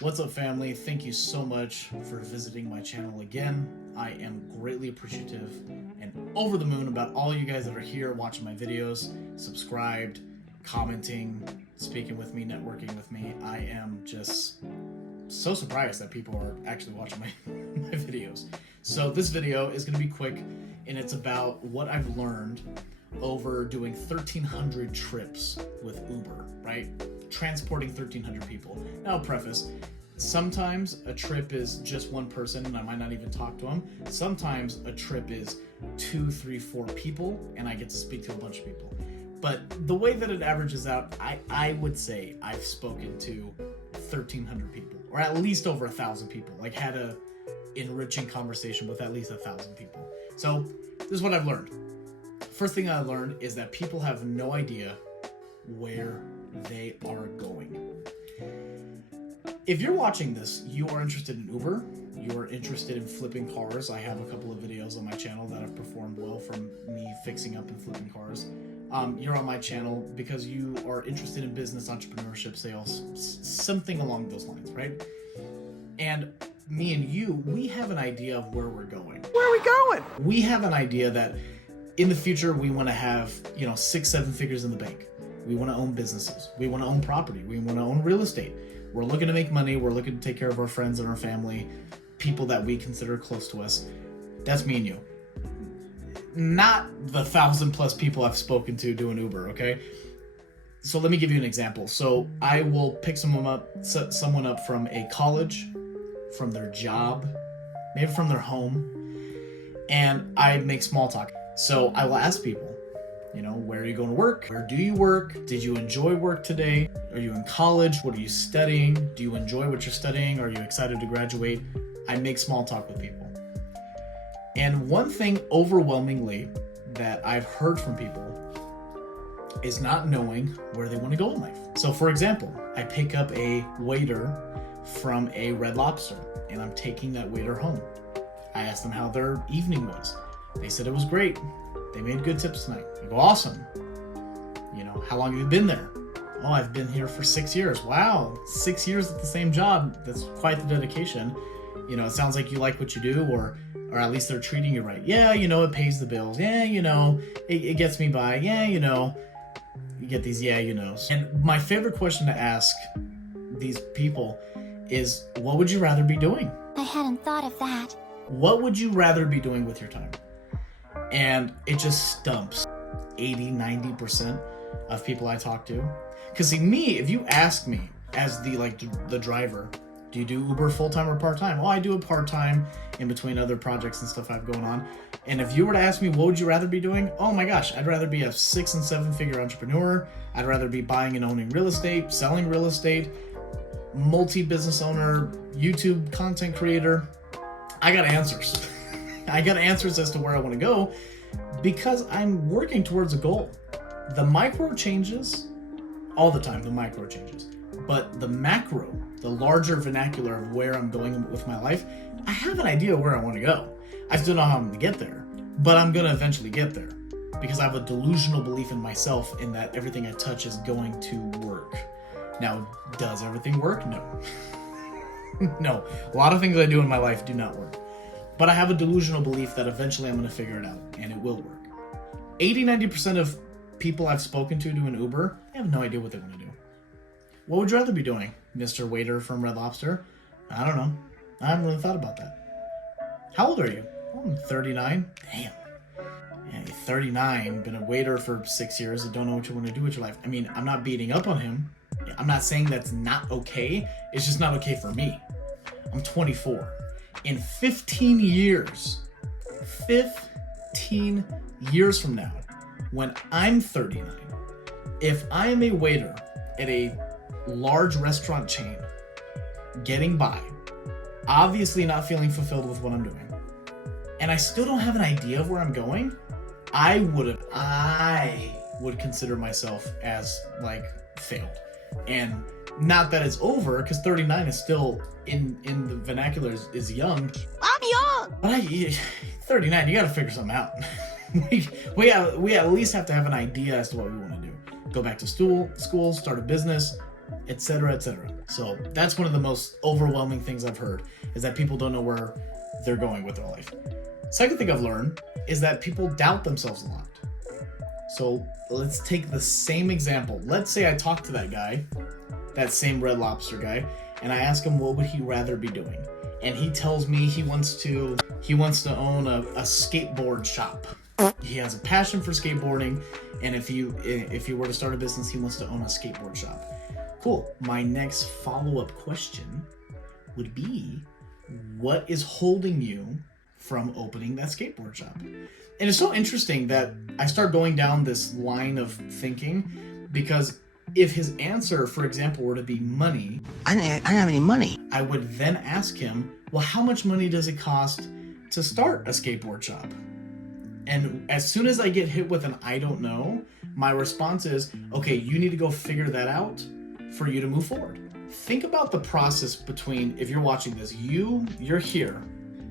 What's up, family? Thank you so much for visiting my channel again. I am greatly appreciative and over the moon about all you guys that are here watching my videos, subscribed, commenting, speaking with me, networking with me. I am just so surprised that people are actually watching my videos. So this video is going to be quick, and it's about what I've learned over doing 1,300 trips with Uber, right? Transporting 1,300 people. Now, I'll preface, sometimes a trip is just one person and I might not even talk to them. Sometimes a trip is 2, 3, 4 people and I get to speak to a bunch of people. But the way that it averages out, I would say I've spoken to 1,300 people, or at least over 1,000 people, like had a enriching conversation with at least 1,000 people. So this is what I've learned. First thing I learned is that people have no idea where they are going. If you're watching this, you are interested in Uber, you are interested in flipping cars. I have a couple of videos on my channel that have performed well from me fixing up and flipping cars. You're on my channel because you are interested in business, entrepreneurship, sales, something along those lines, right? And me and you, we have an idea of where we're going. Where are we going? We have an idea that in the future, we want to have, 6, 7 figures in the bank. We want to own businesses. We want to own property. We want to own real estate. We're looking to make money. We're looking to take care of our friends and our family, people that we consider close to us. That's me and you. Not the 1,000+ people I've spoken to doing Uber, okay? So let me give you an example. So I will pick someone up from a college, from their job, maybe from their home, and I make small talk. So I will ask people, where are you going to work? Where do you work? Did you enjoy work today? Are you in college? What are you studying? Do you enjoy what you're studying? Are you excited to graduate? I make small talk with people. And one thing overwhelmingly that I've heard from people is not knowing where they want to go in life. So for example, I pick up a waiter from a Red Lobster and I'm taking that waiter home. I asked them how their evening was. They said it was great. They made good tips tonight. I go, awesome. How long have you been there? Oh, I've been here for 6 years. Wow, 6 years at the same job. That's quite the dedication. It sounds like you like what you do, or at least they're treating you right. Yeah, it pays the bills. Yeah, it gets me by. Yeah, you get these knows. And my favorite question to ask these people is, what would you rather be doing? I hadn't thought of that. What would you rather be doing with your time? And it just stumps 80-90% of people I talk to. Because see, me, if you ask me as the driver, do you do Uber full-time or part-time? Oh, I do it part-time in between other projects and stuff I have going on. And if you were to ask me, what would you rather be doing? Oh my gosh, I'd rather be a 6 and 7 figure entrepreneur. I'd rather be buying and owning real estate, selling real estate, multi-business owner, YouTube content creator. I got answers. I got answers as to where I want to go because I'm working towards a goal. The micro changes all the time, the micro changes. But the macro, the larger vernacular of where I'm going with my life, I have an idea where I want to go. I still don't know how I'm going to get there, but I'm going to eventually get there because I have a delusional belief in myself in that everything I touch is going to work. Now, does everything work? No. No. A lot of things I do in my life do not work. But I have a delusional belief that eventually I'm going to figure it out, and it will work. 80-90% of people I've spoken to doing Uber, they have no idea what they want to do. What would you rather be doing, Mr. Waiter from Red Lobster? I don't know. I haven't really thought about that. How old are you? Oh, I'm 39. Damn. Yeah, 39, been a waiter for 6 years, and don't know what you want to do with your life. I mean, I'm not beating up on him. I'm not saying that's not okay. It's just not okay for me. I'm 24. In 15 years from now, when I'm 39, if I am a waiter at a large restaurant chain, getting by, obviously not feeling fulfilled with what I'm doing, and I still don't have an idea of where I'm going, I would consider myself as failed. And not that it's over, because 39 is still in the vernacular is young. I'm young. But 39, you got to figure something out. we at least have to have an idea as to what we want to do. Go back to school, start a business, etc., etc. So that's one of the most overwhelming things I've heard, is that people don't know where they're going with their life. Second thing I've learned is that people doubt themselves a lot. So let's take the same example. Let's say I talk to that guy, that same Red Lobster guy, and I ask him what would he rather be doing. And he tells me he wants to own a skateboard shop. He has a passion for skateboarding, and if he were to start a business, he wants to own a skateboard shop. Cool. My next follow-up question would be, what is holding you from opening that skateboard shop? And it's so interesting that I start going down this line of thinking, because if his answer, for example, were to be money, I don't have any money. I would then ask him, well, how much money does it cost to start a skateboard shop? And as soon as I get hit with an I don't know, my response is, okay, you need to go figure that out for you to move forward. Think about the process between, if you're watching this, you're here,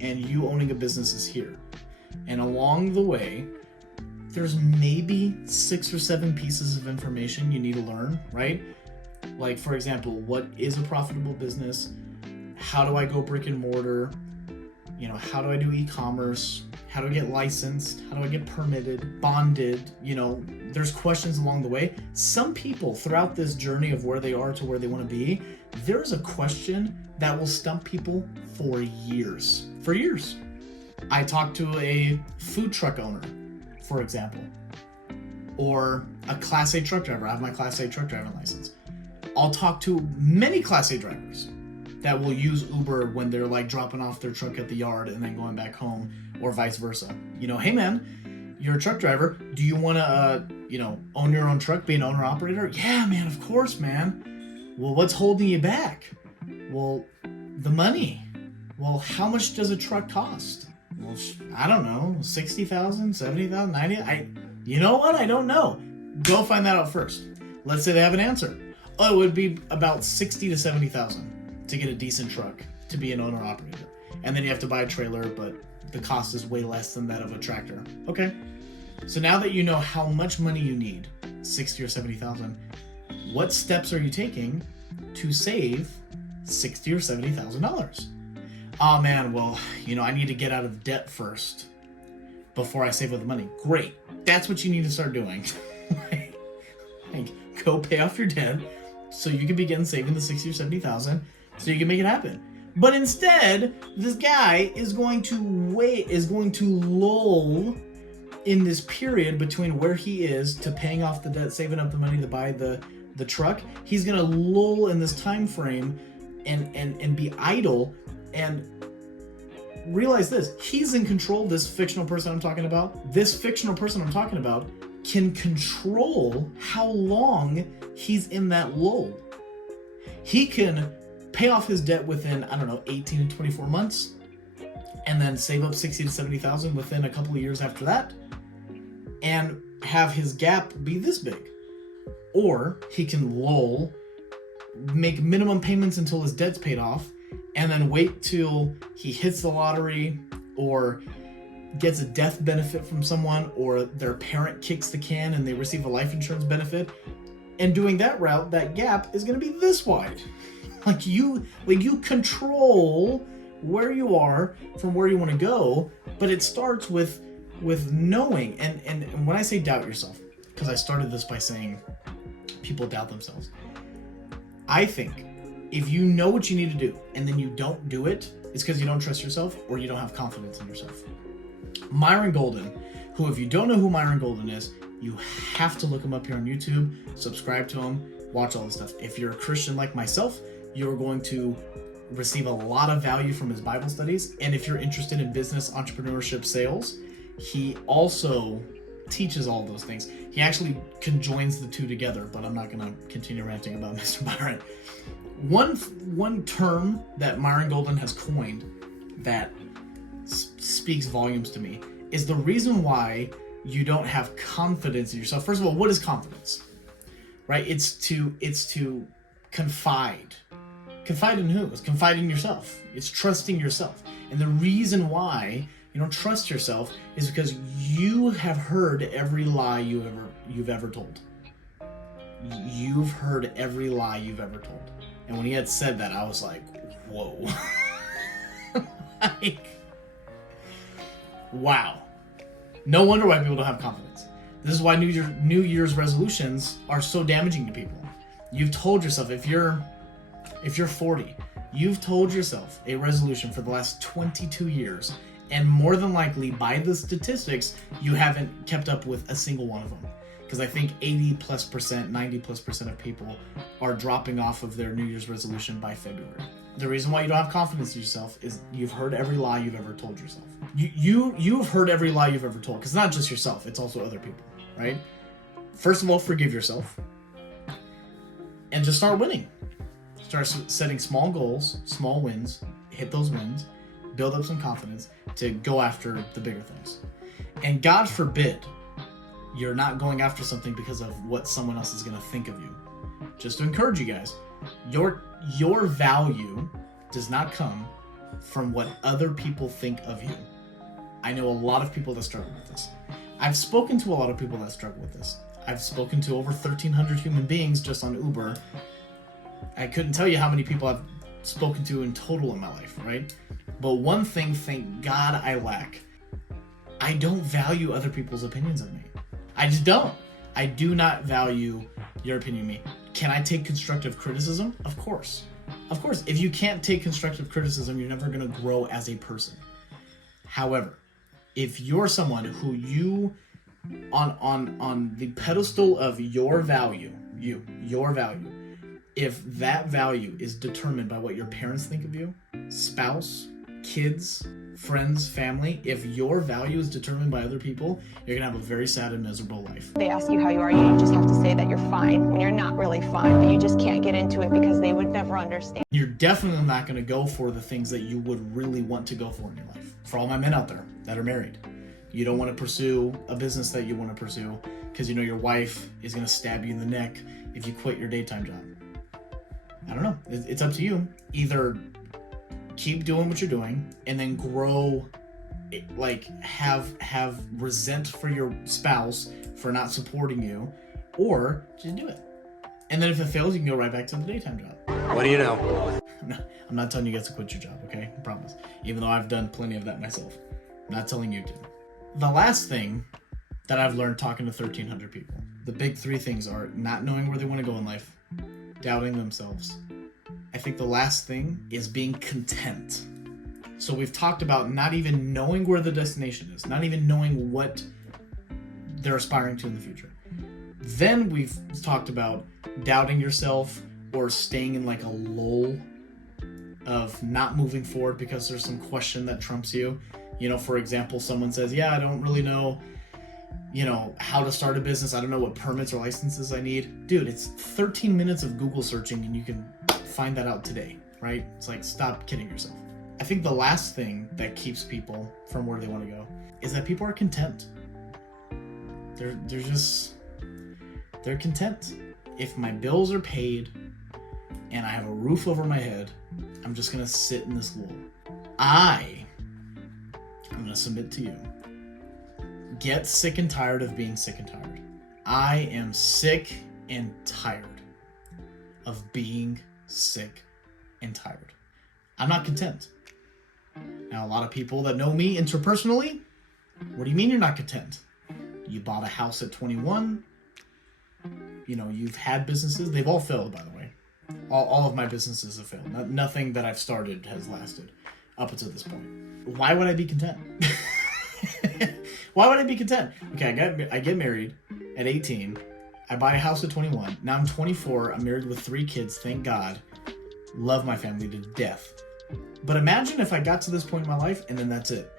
and you owning a business is here. And along the way, there's maybe 6 or 7 pieces of information you need to learn, right? Like, for example, what is a profitable business? How do I go brick and mortar? How do I do e-commerce? How do I get licensed? How do I get permitted, bonded? There's questions along the way. Some people throughout this journey of where they are to where they want to be, there's a question that will stump people for years. For years. I talked to a food truck owner, for example, or a Class A truck driver. I have my Class A truck driving license. I'll talk to many Class A drivers that will use Uber when they're like dropping off their truck at the yard and then going back home, or vice versa. Hey man, you're a truck driver. Do you want to, own your own truck, be an owner operator? Yeah, man, of course, man. Well, what's holding you back? Well, the money. Well, how much does a truck cost? Well, I don't know, 60,000, 70,000, 90. You know what? I don't know. Go find that out first. Let's say they have an answer. Oh, it would be about 60 to 70,000 to get a decent truck to be an owner operator. And then you have to buy a trailer, but the cost is way less than that of a tractor. Okay. So now that you know how much money you need, 60 or 70,000, what steps are you taking to save $60 or $70,000? Oh man, well, I need to get out of debt first before I save up the money. Great. That's what you need to start doing. Go pay off your debt so you can begin saving the 60 or 70,000 so you can make it happen. But instead, this guy is going to lull in this period between where he is to paying off the debt, saving up the money to buy the truck. He's going to lull in this time frame and be idle. And realize this, he's in control. This fictional person I'm talking about can control how long he's in that lull. He can pay off his debt within, 18 to 24 months, and then save up 60 to 70,000 within a couple of years after that, and have his gap be this big. Or he can lull, make minimum payments until his debt's paid off, and then wait till he hits the lottery or gets a death benefit from someone, or their parent kicks the can and they receive a life insurance benefit. And doing that route, that gap is going to be this wide. You control where you are from where you want to go, but it starts with knowing. And when I say doubt yourself, because I started this by saying people doubt themselves, I think if you know what you need to do and then you don't do it, it's because you don't trust yourself or you don't have confidence in yourself. Myron Golden, who, if you don't know who Myron Golden is, you have to look him up here on YouTube, subscribe to him, watch all this stuff. If you're a Christian like myself, you're going to receive a lot of value from his Bible studies. And if you're interested in business, entrepreneurship, sales, he also teaches all those things. He actually conjoins the two together, but I'm not going to continue ranting about Mr. Myron. One term that Myron Golden has coined that speaks volumes to me is the reason why you don't have confidence in yourself. First of all, what is confidence? Right? It's to confide. Confide in who? It's confide in yourself. It's trusting yourself. And the reason why you don't trust yourself is because you have heard every lie you've ever told. you've heard every lie you've ever told. And when he had said that, I was like, whoa. Like, wow. No wonder why people don't have confidence. This is why New Year's resolutions are so damaging to people. You've told yourself, if you're 40, you've told yourself a resolution for the last 22 years, and more than likely, by the statistics, you haven't kept up with a single one of them. Because I think 80+%, 90+% of people are dropping off of their New Year's resolution by February. The reason why you don't have confidence in yourself is you've heard every lie you've ever told yourself. You've heard every lie you've ever told, because not just yourself, it's also other people, right? First of all, forgive yourself. And just start winning. Start setting small goals, small wins, hit those wins, build up some confidence to go after the bigger things. And God forbid you're not going after something because of what someone else is going to think of you. Just to encourage you guys, your value does not come from what other people think of you. I know a lot of people that struggle with this. I've spoken to a lot of people that struggle with this. I've spoken to over 1,300 human beings just on Uber. I couldn't tell you how many people I've spoken to in total in my life, right? But one thing, thank God, I lack. I don't value other people's opinions of me. I just don't. I do not value your opinion of me. Can I take constructive criticism? Of course. Of course. If you can't take constructive criticism, you're never going to grow as a person. However, if you're someone who you, on the pedestal of your value, your value, if that value is determined by what your parents think of you, spouse, kids, friends, family, if your value is determined by other people, you're gonna have a very sad and miserable life. They ask you how you are, you just have to say that you're fine when you're not really fine, but you just can't get into it because they would never understand. You're definitely not gonna go for the things that you would really want to go for in your life. For all my men out there that are married, you don't want to pursue a business that you want to pursue because you know your wife is gonna stab you in the neck if you quit your daytime job. I don't know. It's up to you. Either keep doing what you're doing and then grow, like have resent for your spouse for not supporting you, or just do it. And then if it fails, you can go right back to the daytime job. What do you know? I'm not telling you guys to quit your job, okay? I promise. Even though I've done plenty of that myself. I'm not telling you to. The last thing that I've learned talking to 1,300 people, the big three things are not knowing where they want to go in life, doubting themselves. I think the last thing is being content. So we've talked about not even knowing where the destination is, not even knowing what they're aspiring to in the future. Then we've talked about doubting yourself or staying in like a lull of not moving forward because there's some question that trumps you. You know, for example, someone says, yeah, I don't really know, how to start a business. I don't know what permits or licenses I need. Dude, it's 13 minutes of Google searching and you can find that out today, right? It's like, stop kidding yourself. I think the last thing that keeps people from where they want to go is that people are content. They're content. If my bills are paid and I have a roof over my head, I'm just gonna sit in this lull. I'm gonna submit to you. Get sick and tired of being sick and tired. I am sick and tired of being sick and tired. I'm not content. Now, a lot of people that know me interpersonally, what do you mean you're not content? You bought a house at 21. You've had businesses. They've all failed, by the way. All of my businesses have failed. Nothing that I've started has lasted up until this point. Why would I be content? Why would I be content? Okay, I get married at 18. I buy a house at 21. Now I'm 24. I'm married with 3 kids. Thank God. Love my family to death. But imagine if I got to this point in my life and then that's it.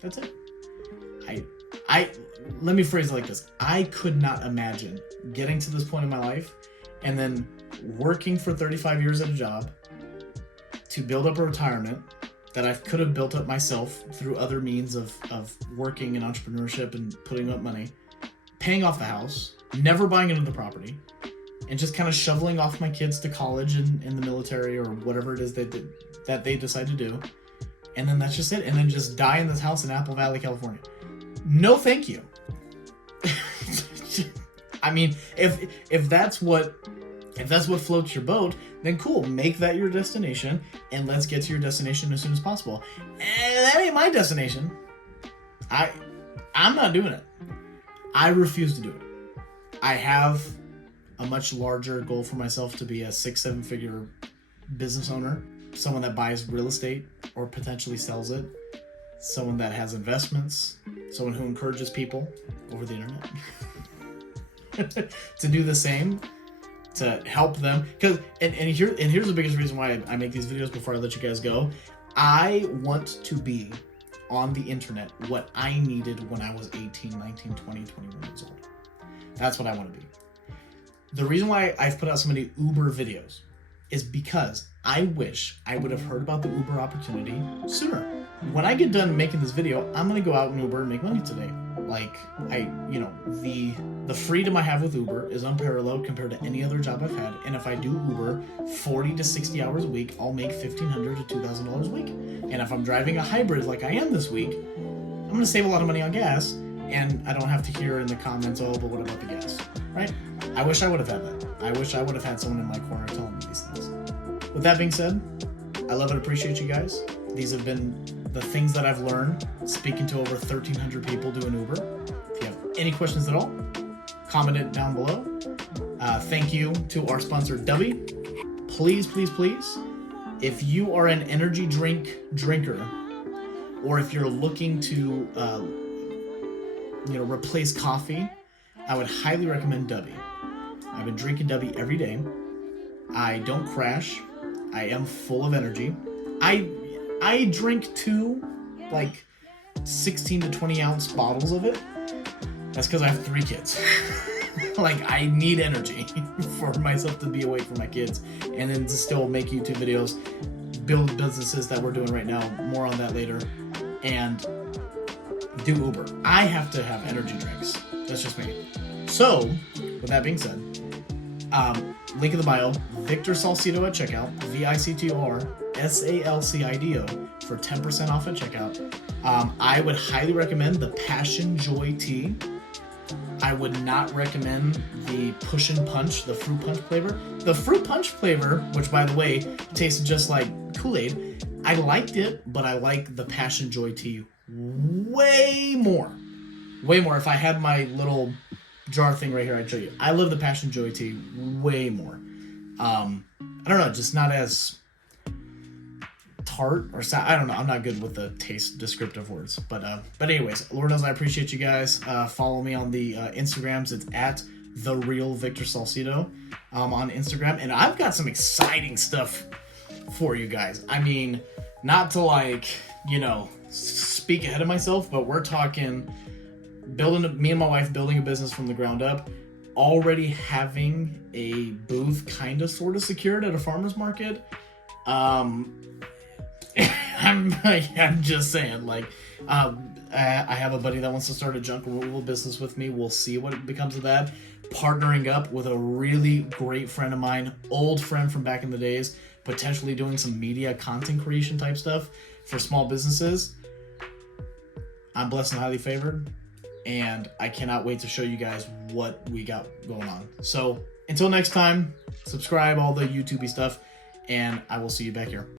That's it. Let me phrase it like this. I could not imagine getting to this point in my life and then working for 35 years at a job to build up a retirement that I could have built up myself through other means of working in entrepreneurship and putting up money, paying off the house, never buying another property, and just kind of shoveling off my kids to college and in the military or whatever it is that they decide to do. And then that's just it. And then just die in this house in Apple Valley, California. No, thank you. I mean, if that's what floats your boat, then cool, make that your destination, and let's get to your destination as soon as possible. And that ain't my destination. I'm not doing it. I refuse to do it. I have a much larger goal for myself to be a 6-7 figure business owner, someone that buys real estate or potentially sells it, someone that has investments, someone who encourages people over the internet to do the same, to help them. Because here's the biggest reason why I make these videos before I let you guys go. I want to be on the internet what I needed when I was 18, 19, 20, 21 years old. That's what I want to be. The reason why I've put out so many Uber videos is because I wish I would have heard about the Uber opportunity sooner. When I get done making this video, I'm gonna go out and Uber and make money today. Like, the freedom I have with Uber is unparalleled compared to any other job I've had. And if I do Uber 40 to 60 hours a week, I'll make $1,500 to $2,000 a week. And if I'm driving a hybrid like I am this week, I'm gonna save a lot of money on gas, and I don't have to hear in the comments, oh, but what about the gas, right? I wish I would have had that. I wish I would have had someone in my corner telling me these things. With that being said, I love and appreciate you guys. These have been the things that I've learned speaking to over 1,300 people doing Uber. If you have any questions at all, comment it down below. Thank you to our sponsor, Dubby. Please, please, please, if you are an energy drink drinker, or if you're looking to replace coffee, I would highly recommend Dubby. I've been drinking Dubby every day. I don't crash. I am full of energy. I drink 2 like 16 to 20 ounce bottles of it. That's because I have 3 kids. Like, I need energy for myself to be awake for my kids, and then to still make YouTube videos, build businesses that we're doing right now. More on that later. And do Uber. I have to have energy drinks. That's just me. So, with that being said, link in the bio, Victor Salcido at checkout, VICTOR SALCIDO for 10% off at checkout. I would highly recommend the Passion Joy Tea. I would not recommend the Push and Punch, the Fruit Punch flavor. The Fruit Punch flavor, which by the way tasted just like Kool-Aid, I liked it, but I like the Passion Joy Tea way more. Way more. If I had my little jar thing right here, I'd show you. I love the Passion Joy Tea way more. I don't know, just not as tart or I don't know. I'm not good with the taste descriptive words, but anyways, Lord knows I appreciate you guys. Follow me on the Instagrams. It's at The Real Victor Salcido on Instagram, and I've got some exciting stuff for you guys. I mean, not to speak ahead of myself, but we're talking me and my wife building a business from the ground up, already having a booth kind of sort of secured at a farmer's market. I'm just saying, I have a buddy that wants to start a junk removal business with me. We'll see what becomes of that. Partnering up with a really great friend of mine, old friend from back in the days, potentially doing some media content creation type stuff for small businesses. I'm blessed and highly favored, and I cannot wait to show you guys what we got going on. So until next time, subscribe, all the YouTubey stuff, and I will see you back here.